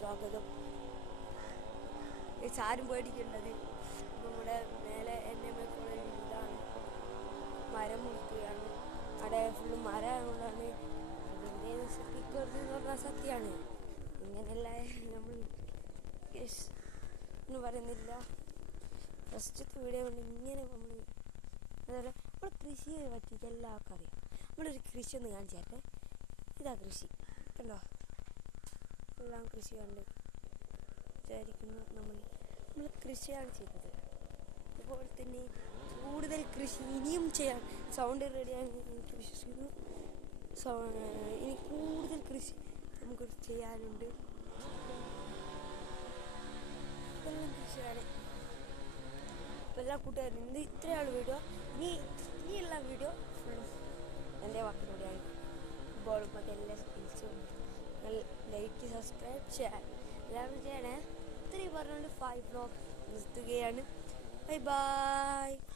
സ്വാഗതം. ഈ ആരും പേടിക്കേണ്ടത് നമ്മുടെ മേലെ എന്നെ കോളേജ് ഇതാണ്. മരം മുറിക്കുകയാണ്. അവിടെ ഫുള്ള് മരമായതുകൊണ്ടാണ് അതിന്റെ ശ്രദ്ധിക്കരുത് എന്ന് പറഞ്ഞാൽ സത്യമാണ്. ഇങ്ങനെയല്ല നമ്മൾ എന്ന് പറയുന്നില്ല. ഫസ്റ്റത്തെ വീഡിയോ കൊണ്ട് ഇങ്ങനെ നമ്മൾ അതുപോലെ നമ്മൾ കൃഷിയെ പറ്റിയിട്ട് എല്ലാവർക്കും അറിയാം. നമ്മളൊരു കൃഷി ഒന്ന് കാണിച്ചു തരട്ടെ. ഇതാ കൃഷി. കണ്ടോ? എല്ലാം കൃഷി കണ്ട് വിചാരിക്കുന്നു നമ്മൾ നമ്മൾ കൃഷിയാണ് ചെയ്തത് അതുപോലെ തന്നെ കൂടുതൽ കൃഷി ഇനിയും ചെയ്യാൻ സൗണ്ട് റെഡിയാണ് കൃഷി ഇനി കൂടുതൽ കൃഷി നമുക്ക് ചെയ്യാനുണ്ട്. ഇതെല്ലാം കൃഷിയാണ്. എല്ലാ കൂട്ടുകാരും ഇന്ന് ഇത്രയാണ് വീഡിയോ ഇനി ഇനിയുള്ള വീഡിയോ ഫുള്ളും എന്റെ വാക്കിലൂടെയാണ് ഫുട്ബോളും അതെല്ലാം സ്കിൽസും ലൈക്ക് സബ്സ്ക്രൈബ് ചെയ്യാൻ. എല്ലാവരും ചെയ്യണേ. ഇത്രയും പറഞ്ഞുകൊണ്ട് ഫൈവ് ബ്ലോഗ് നിർത്തുകയാണ്. Bye bye